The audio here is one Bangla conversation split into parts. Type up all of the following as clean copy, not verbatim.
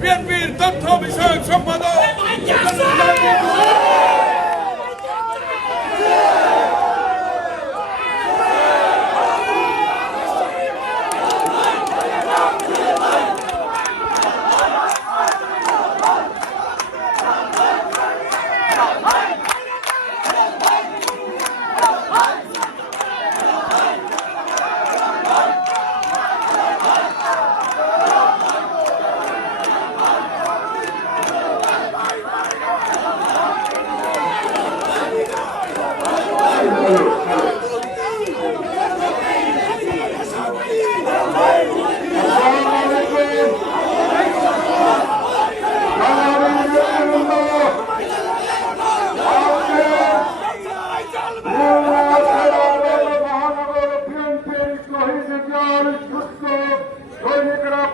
বিএনপির তথ্য বিষয়ক সম্পাদক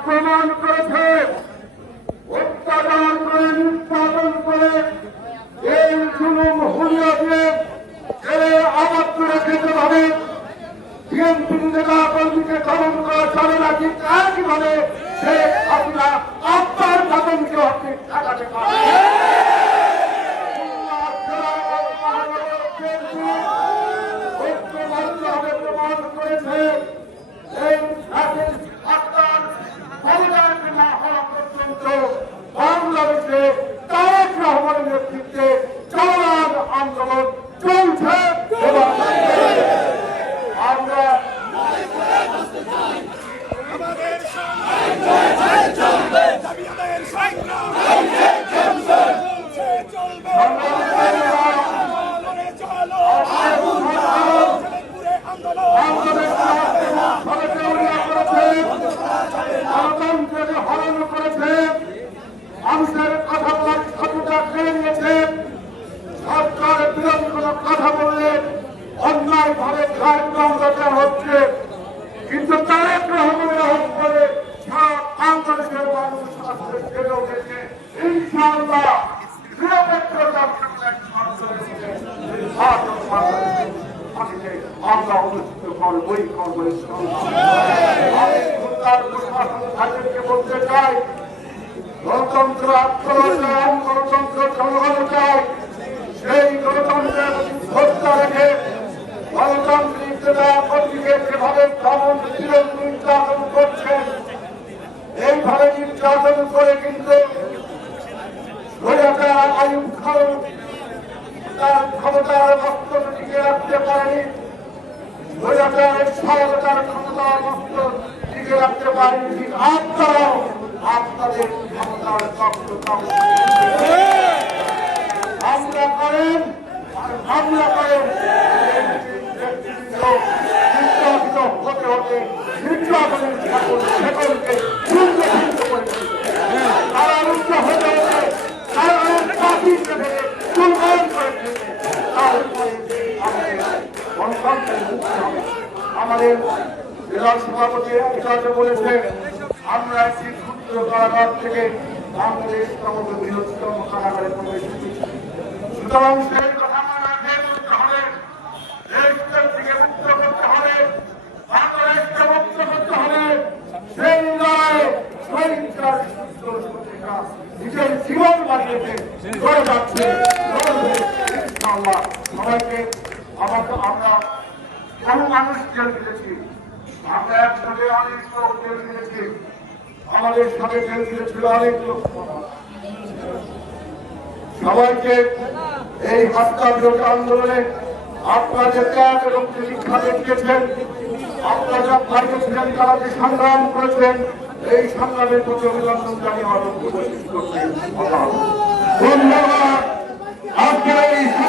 প্রমাণ করেছে অত্যাচার করে নির্যাতন করে এই জুলুম হুলিয়াকে আবদ্ধ রেখে যেভাবে বিএনপি নেতা কর্মীকে দমন করা চলে না, ঠিক একইভাবে শেখ হাসিনা আপনার দাদনকে আপনি ঠেকাতে পারেন। প্রমাণ করেছে এই বাংলাদেশে তারেক রহমানের নেতৃত্বে চলমান আন্দোলন চলছে এবং আমরা গণতন্ত্রকে হরণ করেছে, মানুষের কথা বলার ক্ষমতা কেড়ে নিয়েছে। সরকারের বিরোধী কোন কথা বললে অন্যায় ভাবে কার্যক্রম হচ্ছে, কিন্তু তারেক রহমানের করে সারা বাংলাদেশের মানুষ আজকে জেগে উঠেছে। ইনশাআল্লাহ আমরা অনুষ্ঠিত করবই করবো। তাদেরকে বলতে চাই, গণতন্ত্র আত্মরক্ষণ, গণতন্ত্র জনগণ চাই। সেই গণতন্ত্রের হত্যা রেখে গণতান্ত্রিক নেতা কর্মীকে যেভাবে দমন নির্যাতন করছেন, এইভাবে নির্যাতন করে কিন্তু আয়ুব খান তার ক্ষমতার বক্তব্য টিকে রাখতে পারেনি, তার ক্ষমতার বক্তব্য টিকে রাখতে পারেনি। আপনারাও আপনাদের ক্ষমতার হামলা করেন নির্যাতিত হতে হতে নির্যাতনের শেকলকে কারারুদ্ধ হতে হতে আমাদের জেলা সভাপতি এটাকে বলেছে, আমরা একটি ক্ষুদ্র কারাগার থেকে বাংলাদেশ বৃহত্তম কারাগারে প্রবেশ করেছি। সুতরাং সেই কথা মনে রাখতে হবে, দেশটার থেকে মুক্ত করতে হবে, বাংলাদেশকে মুক্ত করতে হবে। সেই লড়াইয়ে নিজের জীবন বানিয়েছে করে যাচ্ছে। সবাইকে আমরা বহু মানুষ জেল দিয়েছি, আমরা একসাথে অনেক লোক জেল দিয়েছি, আমাদের সাথে জেল দিয়েছিল অনেক লোক। সবাইকে এই হত্যা বিরোধী আন্দোলনে আপনারা যে ত্যাগ এবং যে শিক্ষা দেখিয়েছেন, আপনারা যা ভাইকে ছিলেন, তারা যে সংগ্রাম করেছেন, এই সংগ্রামের প্রতি অভিনন্দন জানিয়ে ধন্যবাদ।